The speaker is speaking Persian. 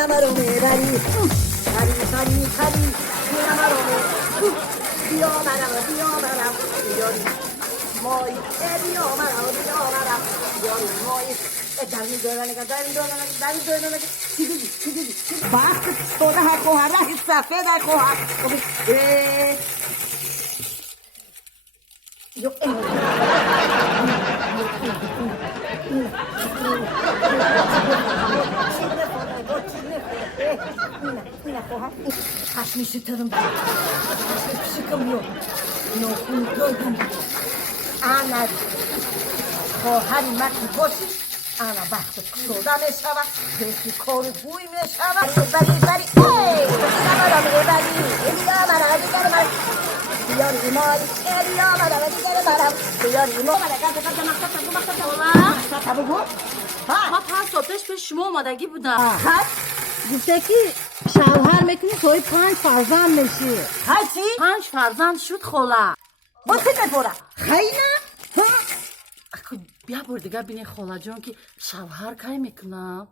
سینما رو میبری پری سینما رو میبری بیا مرم بیاری مای بیا مرم بیاری مای در میدونم چی دیدی وقت تو ده خواهر راه سفید خواهر یو نه خواهر خشمی شترم شکم یو ناخون دادم انا خواهری مکی باشی انا وقت شده میشود بهتی کار بوی میشود بری ای سینما را میبری بیا مرا دیگر من بیار ایماری بیا مرا دیگر مرم بیار ایماری مقصد بگو ما 5 سال پیش شما آمادگی بودم گفته که شوهر میکنی توی 5 فرزند میشی های چی؟ 5 فرزند شد خاله با چی میپورم؟ خیلی اکو بیا بار دیگه بینی خاله جان که شوهر کاری میکنم